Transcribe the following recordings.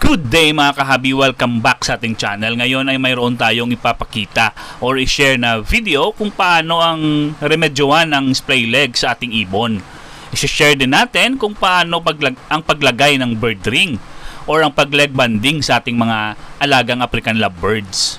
Good day mga kahabi, welcome back sa ating channel. Ngayon ay mayroon tayong ipapakita or i-share na video kung paano ang remedyohan ng splay leg sa ating ibon. I-share din natin kung paano ang paglagay ng bird ring or ang pag-leg banding sa ating mga alagang African lovebirds.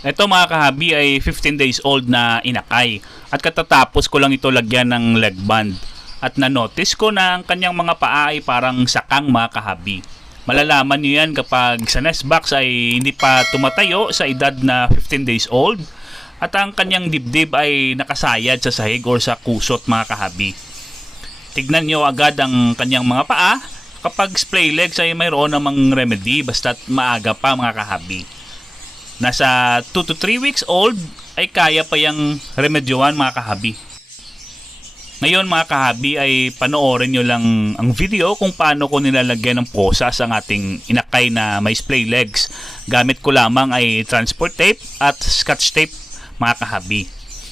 Ito mga kahabi ay 15 days old na inakay at katatapos ko lang ito lagyan ng leg band at na-notice ko na ang kanyang mga paa ay parang sakang mga kahabi. Malalaman nyo yan kapag sa nest box ay hindi pa tumatayo sa edad na 15 days old at ang kanyang dibdib ay nakasayad sa sahig or sa kusot mga kahabi. Tignan nyo agad ang kanyang mga paa. Kapag splay legs ay mayroon namang remedy basta't maaga pa mga kahabi. Nasa 2 to 3 weeks old ay kaya pa yung remedyohan mga kahabi. Ngayon mga kahabi ay panoorin nyo lang ang video kung paano ko nilalagyan ng posas ang ating inakay na may splay legs. Gamit ko lamang ay transport tape at scotch tape mga kahabi.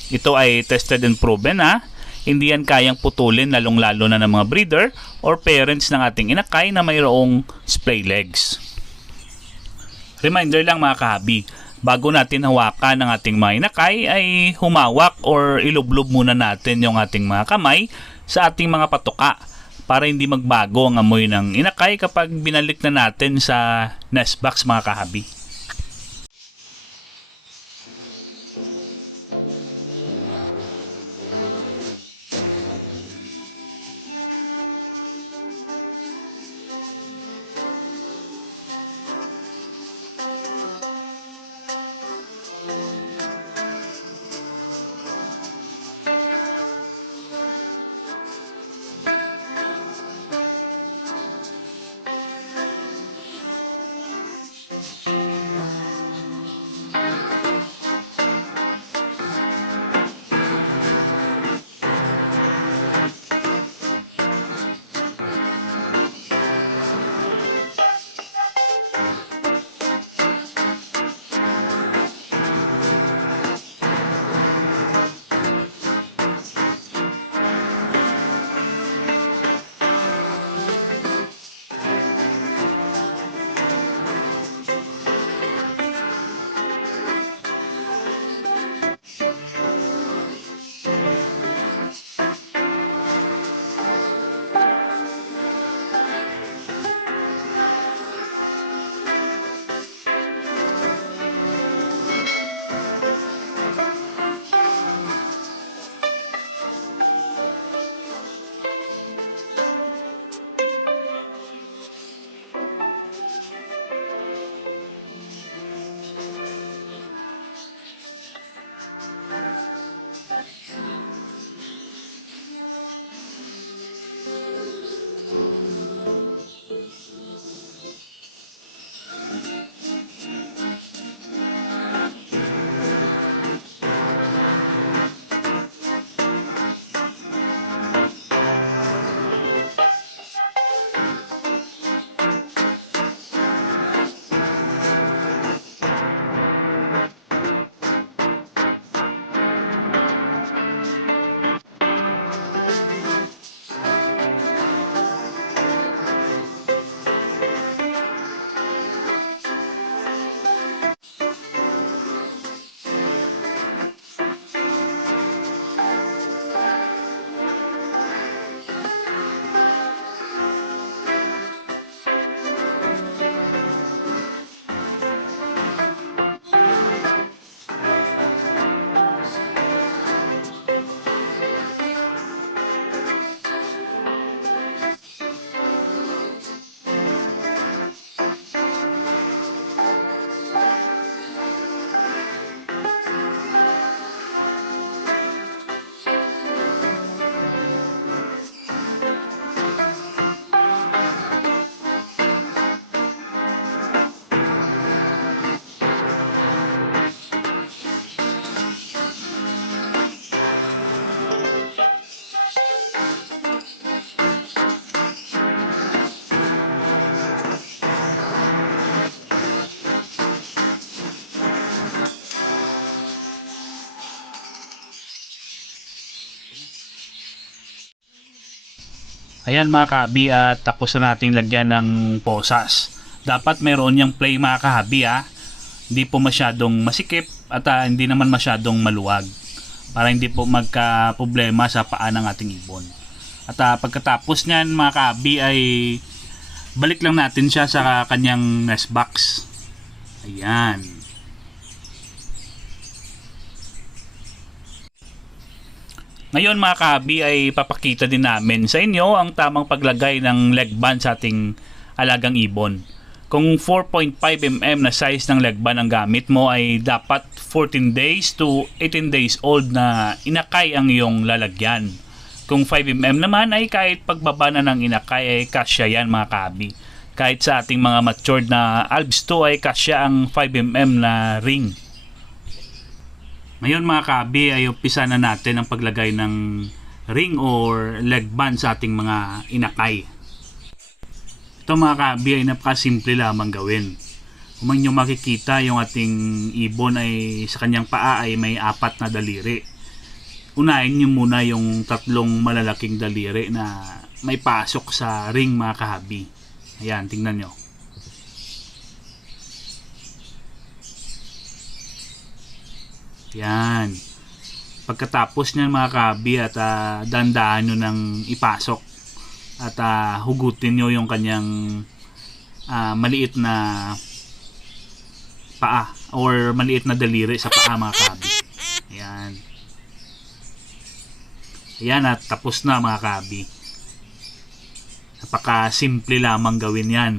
Ito ay tested and proven na hindi yan kayang putulin lalong-lalo na ng mga breeder or parents ng ating inakay na mayroong splay legs. Reminder lang mga kahabi, bago natin hawakan ng ating mga inakay ay humawak or ilublob muna natin yung ating mga kamay sa ating mga patuka para hindi magbago ang amoy ng inakay kapag binalik na natin sa nest box mga kahabi. Ayan mga kahabi, at tapos na nating lagyan ng posas. Dapat meron yung play mga kahabi Hindi po masyadong masikip at hindi naman masyadong maluwag. Para hindi po magka problema sa paa ng ating ibon. At pagkatapos nyan mga kahabi ay balik lang natin siya sa kanyang nest box. Ayan. Ngayon mga kahabi ay papakita din namin sa inyo ang tamang paglagay ng leg band sa ating alagang ibon. Kung 4.5 mm na size ng leg band ang gamit mo ay dapat 14 days to 18 days old na inakay ang iyong lalagyan. Kung 5 mm naman ay kahit pagbaba na ng inakay ay kasya yan mga kahabi. Kahit sa ating mga matured na Alps 2 ay kasya ang 5 mm na ring. Ngayon mga kahabi ay umpisa na natin ang paglagay ng ring or leg band sa ating mga inakay. Ito mga kahabi ay napakasimple lamang gawin. Kung nyo makikita yung ating ibon ay sa kanyang paa ay may 4 na daliri. Unahin nyo muna yung 3 malalaking daliri na may pasok sa ring mga kahabi. Ayan, tingnan nyo. Yan. Pagkatapos niyan mga kahabi at dandaan nyo nang ipasok at hugutin nyo yung kanyang maliit na paa or maliit na daliri sa paa mga kahabi. Ayan. Ayan at tapos na mga kahabi. Napaka simple lamang gawin yan.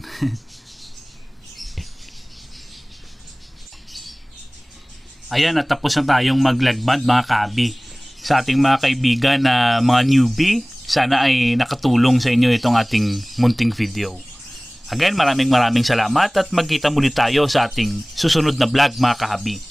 Ayan, at tapos na tayong mag-leg band mga kahabi. Sa ating mga kaibigan na mga newbie, sana ay nakatulong sa inyo itong ating munting video. Again, maraming salamat at magkita muli tayo sa ating susunod na vlog mga kahabi.